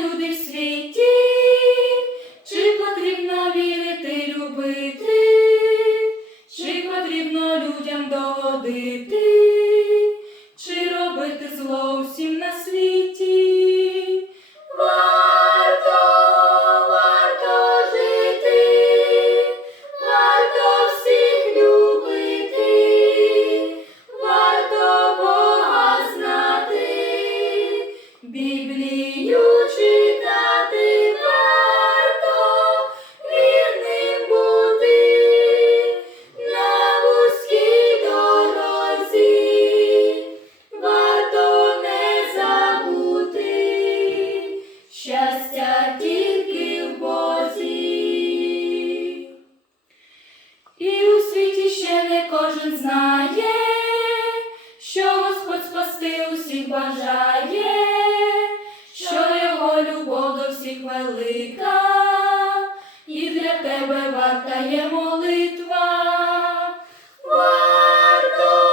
люди в світі, чи потрібно вірити, любити, чи потрібно людям догодити, кожен знає, що Господь спасти усіх бажає, що його любов до всіх велика, і для тебе варта є молитва. Варто,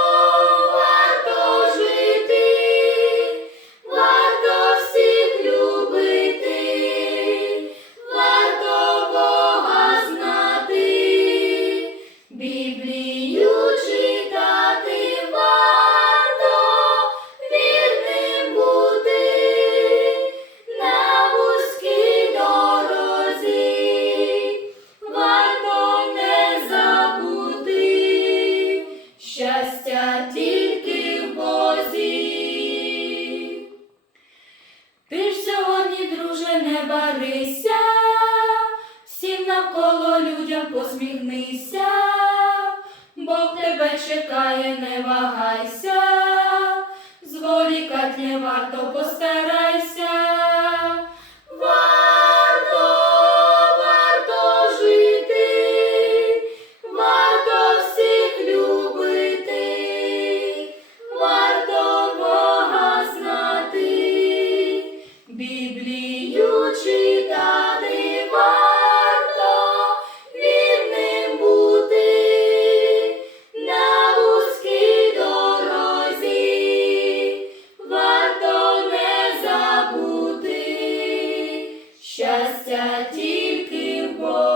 барися, всім навколо людям посміхнися, Бог тебе чекає, не вагайся, зволікать не варто постарайся. щастя тільки в Богу.